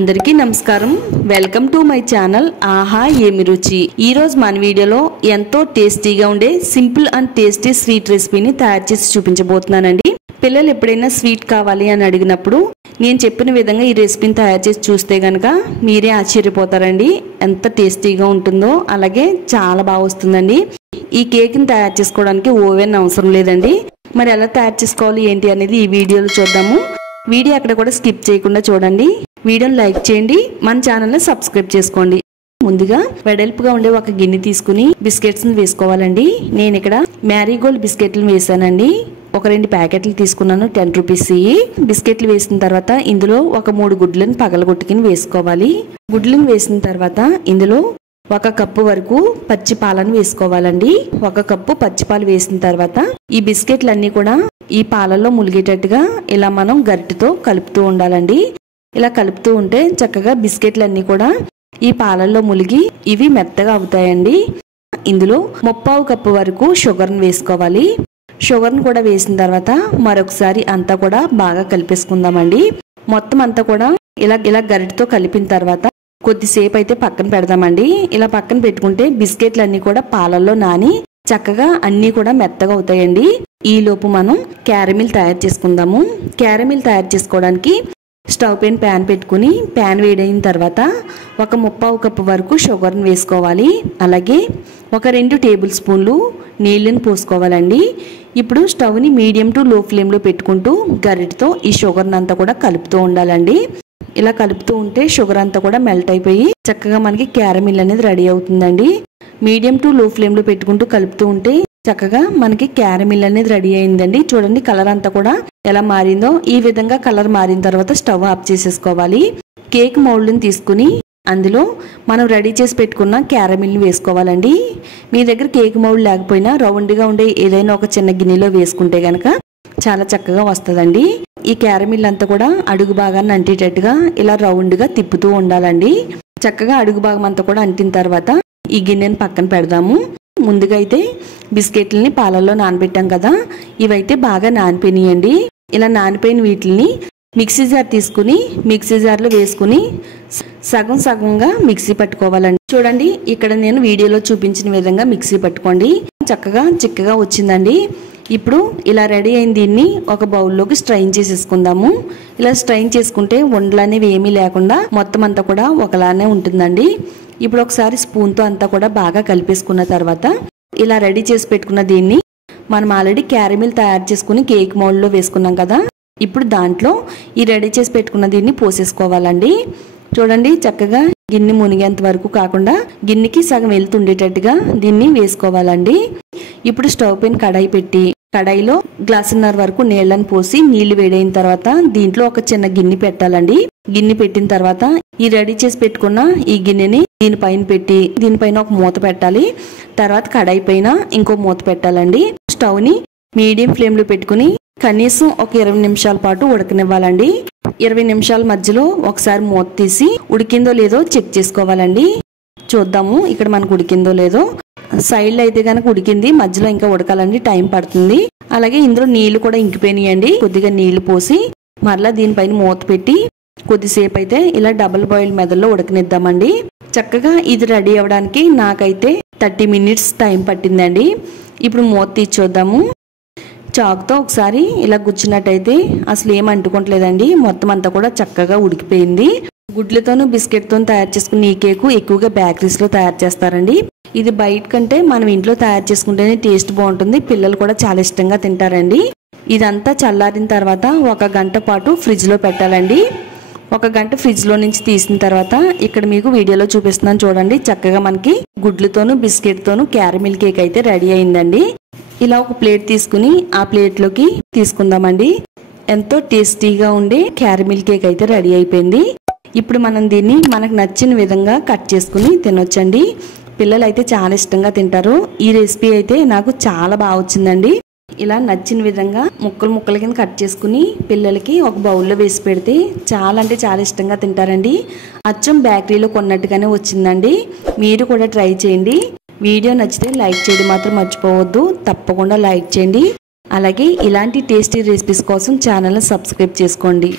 అందరికీ నమస్కారం welcome to my channel ఆహా ఏమి రుచి। ఈ రోజు మన వీడియోలో ఎంతో టేస్టీగా ఉండే సింపుల్ అండ్ టేస్టీ స్వీట్ రెసిపీని తయారు చేసి చూపించబోతున్నానండి। పిల్లలు ఎప్పుడైనా స్వీట్ కావాలి అని అడిగినప్పుడు నేను చెప్పిన విధంగా ఈ రెసిపీని తయారు చేసి చూస్తే గనుక మీరే ఆశ్చర్యపోతారండి। ఎంత టేస్టీగా ఉంటుందో అలాగే చాలా బాగా వస్తుందండి। ఈ కేక్ని తయారు చేసుకోవడానికి ఓవెన్ అవసరం లేదండి। మరి ఎలా తయారు చేసుకోవాలి ఏంటి అనేది ఈ వీడియోలో చూద్దాము। వీడియో అక్కడ కూడా స్కిప్ చేయకుండా చూడండి। వీడియోని లైక్ చేయండి, మన ఛానల్ ని సబ్స్క్రైబ్ చేసుకోండి। ముందుగా వెడల్పుగా ఉండే ఒక గిన్నె తీసుకుని బిస్కెట్స్ ని వేసుకోవాలండి। నేను ఇక్కడ మ్యారీగోల్డ్ బిస్కెట్లు వేసానండి। ఒక 2 ప్యాకెట్లు తీసుకున్నాను, 10 రూపీస్। బిస్కెట్లు వేసిన తర్వాత ఇందులో ఒక 3 గుడ్లను పగలగొట్టుకుని వేసుకోవాలి। గుడ్లను వేసిన తర్వాత ఇందులో 1 కప్పు వరకు పచ్చి పాలను వేసుకోవాలండి। 1 కప్పు పచ్చి పాలు వేసిన తర్వాత ఈ బిస్కెట్లన్నీ కూడా ఈ పాలలో ములిగేటట్టుగా ఇలా మనం గరిటెతో కలుపుతూ ఉండాలండి। ఇలా కలుపుతూ ఉంటే చక్కగా బిస్కెట్లన్నీ కూడా ఈ పాలల్లో ములిగి ఇవి మెత్తగా అవుతాయండి। ఇందులో 1/2 కప్పు వరకు షుగర్ని వేసుకోవాలి। షుగర్ని కూడా వేసిన తర్వాత మరొకసారి అంతా కూడా బాగా కలిపేసుకుందామండి। మొత్తం అంతా కూడా ఇలా గరిటెతో కలిపిన తర్వాత కొద్దిసేపు అయితే పక్కన పెడదామండి। ఇలా పక్కన పెట్టుకుంటే బిస్కెట్లన్నీ కూడా పాలల్లో నాని చక్కగా అన్నీ కూడా మెత్తగా అవుతాయండి। ఈ లోపు మనం క్యారమిల్ తయారు చేసుకుందాము। క్యారమిల్ తయారు చేసుకోవడానికి స్టవ్ పైన ప్యాన్ పెట్టుకుని ప్యాన్ వేడైన తర్వాత ఒక 1/2 కప్పు వరకు షుగర్ని వేసుకోవాలి। అలాగే ఒక 2 టేబుల్ స్పూన్లు నీళ్ళని పోసుకోవాలండి। ఇప్పుడు స్టవ్ని మీడియం టు లో ఫ్లేమ్లో పెట్టుకుంటూ గరిటెతో ఈ షుగర్ని అంతా కూడా కలుపుతూ ఉండాలండి। ఇలా కలుపుతూ ఉంటే షుగర్ అంతా కూడా మెల్ట్ అయిపోయి చక్కగా మనకి క్యారమిల్ అనేది రెడీ అవుతుందండి। మీడియం టు లో ఫ్లేమ్లో పెట్టుకుంటూ కలుపుతూ ఉంటే చక్కగా మనకి క్యారమిల్ అనేది రెడీ అయిందండి। చూడండి కలర్ అంతా కూడా ఎలా మారిందో। ఈ విధంగా కలర్ మారిన తర్వాత స్టవ్ ఆఫ్ చేసేసుకోవాలి। కేక్ మౌల్డ్ని తీసుకుని అందులో మనం రెడీ చేసి పెట్టుకున్న క్యారమిల్ని వేసుకోవాలండి। మీ దగ్గర కేక్ మౌల్డ్ లేకపోయినా రౌండ్గా ఉండే ఏదైనా ఒక చిన్న గిన్నెలో వేసుకుంటే గనక చాలా చక్కగా వస్తుందండి। ఈ క్యారమిల్ అంతా కూడా అడుగు భాగాన్ని అంటేటట్టుగా ఇలా రౌండ్గా తిప్పుతూ ఉండాలండి। చక్కగా అడుగు భాగం అంతా కూడా అంటిన తర్వాత ఈ గిన్నెని పక్కన పెడదాము। ముందుగా అయితే బిస్కెట్లని పాలల్లో నానబెట్టాం కదా, ఇవైతే బాగా నానిపోయినాయండి। ఇలా నానిపోయిన వీటిని మిక్సీ జార్ తీసుకుని మిక్సీ జార్లో వేసుకుని సగం సగంగా మిక్సీ పట్టుకోవాలండి। చూడండి ఇక్కడ నేను వీడియోలో చూపించిన విధంగా మిక్సీ పట్టుకోండి। చక్కగా చిక్కగా వచ్చిందండి। ఇప్పుడు ఇలా రెడీ అయిన దీన్ని ఒక బౌల్లోకి స్ట్రైన్ చేసేసుకుందాము। ఇలా స్ట్రైన్ చేసుకుంటే ఉండలు అనేవి ఏమీ లేకుండా మొత్తం అంతా కూడా ఒకలానే ఉంటుందండి। ఇప్పుడు ఒకసారి స్పూన్తో అంతా కూడా బాగా కలిపేసుకున్న తర్వాత ఇలా రెడీ చేసి పెట్టుకున్న దీన్ని మనం ఆల్రెడీ క్యారమిల్ తయారు చేసుకుని కేక్ మౌల్డ్లో వేసుకున్నాం కదా, ఇప్పుడు దాంట్లో ఈ రెడీ చేసి పెట్టుకున్న దీన్ని పోసేసుకోవాలండి। చూడండి చక్కగా గిన్నె మునిగేంత వరకు కాకుండా గిన్నెకి సగం వెళ్తుండేటట్టుగా దీన్ని వేసుకోవాలండి। ఇప్పుడు స్టవ్ పైన కడాయి పెట్టి కడాయిలో గ్లాసున్నర వరకు నీళ్ళని పోసి నీళ్లు వేడైన తర్వాత దీంట్లో ఒక చిన్న గిన్నె పెట్టాలండి। గిన్నె పెట్టిన తర్వాత ఈ రెడీ చేసి పెట్టుకున్న ఈ గిన్నెని దీనిపైన పెట్టి దీనిపైన ఒక మూత పెట్టాలి। తర్వాత కడాయి పైన ఇంకో మూత పెట్టాలండి। స్టవ్ని మీడియం ఫ్లేమ్లో పెట్టుకుని కనీసం ఒక 20 నిమిషాల పాటు ఉడకనివ్వాలండి। 20 నిమిషాల మధ్యలో ఒకసారి మూత తీసి ఉడికిందో లేదో చెక్ చేసుకోవాలండి। చూద్దాము ఇక్కడ మనకు ఉడికిందో లేదో। సైడ్లో అయితే కనుక ఉడికింది, మధ్యలో ఇంకా ఉడకాలండి, టైం పడుతుంది। అలాగే ఇందులో నీళ్లు కూడా ఇంకిపోయినాయండి। కొద్దిగా నీళ్లు పోసి మరలా దీనిపైన మూత పెట్టి కొద్దిసేపు అయితే ఇలా డబుల్ బాయిల్ మెదడులో ఉడకనిద్దామండి। చక్కగా ఇది రెడీ అవ్వడానికి నాకైతే 30 మినిట్స్ టైం పట్టిందండి। ఇప్పుడు మూత తీసి చూద్దాము। చాకుతో ఒకసారి ఇలా గుచ్చినట్టయితే అసలు ఏం అంటుకోవట్లేదండి, మొత్తం అంతా కూడా చక్కగా ఉడికిపోయింది। గుడ్లతోనూ బిస్కెట్తో తయారు చేసుకున్న ఈ కేకు ఎక్కువగా బేకరీస్లో తయారు చేస్తారండి। ఇది బయట కంటే మనం ఇంట్లో తయారు చేసుకుంటేనే టేస్ట్ బాగుంటుంది, పిల్లలు కూడా చాలా ఇష్టంగా తింటారండి। ఇదంతా చల్లారిన తర్వాత 1 గంట పాటు ఫ్రిడ్జ్లో పెట్టాలండి। 1 గంట ఫ్రిడ్జ్లో నుంచి తీసిన తర్వాత ఇక్కడ మీకు వీడియోలో చూపిస్తున్నాను చూడండి, చక్కగా మనకి గుడ్లతోనూ బిస్కెట్తోనూ క్యారమిల్ కేక్ అయితే రెడీ అయిందండి। ఇలా ఒక ప్లేట్ తీసుకుని ఆ ప్లేట్లోకి తీసుకుందామండి। ఎంతో టేస్టీగా ఉండే క్యారమిల్ కేక్ అయితే రెడీ అయిపోయింది। ఇప్పుడు మనం దీన్ని మనకు నచ్చిన విధంగా కట్ చేసుకుని తినొచ్చండి। పిల్లలు అయితే చాలా ఇష్టంగా తింటారు। ఈ రెసిపీ అయితే నాకు చాలా బాగా వచ్చిందండి। ఇలా నచ్చిన విధంగా ముక్కలు ముక్కల కింద కట్ చేసుకుని పిల్లలకి ఒక బౌల్లో వేసి పెడితే చాలా అంటే చాలా ఇష్టంగా తింటారండి। అచ్చం బేకరీలో కొన్నట్టుగానే వచ్చిందండి। మీరు కూడా ట్రై చేయండి। వీడియో నచ్చితే లైక్ చేయడం మాత్రం మర్చిపోవద్దు, తప్పకుండా లైక్ చేయండి। అలాగే ఇలాంటి టేస్టీ రెసిపీస్ కోసం ఛానల్ని సబ్స్క్రైబ్ చేసుకోండి।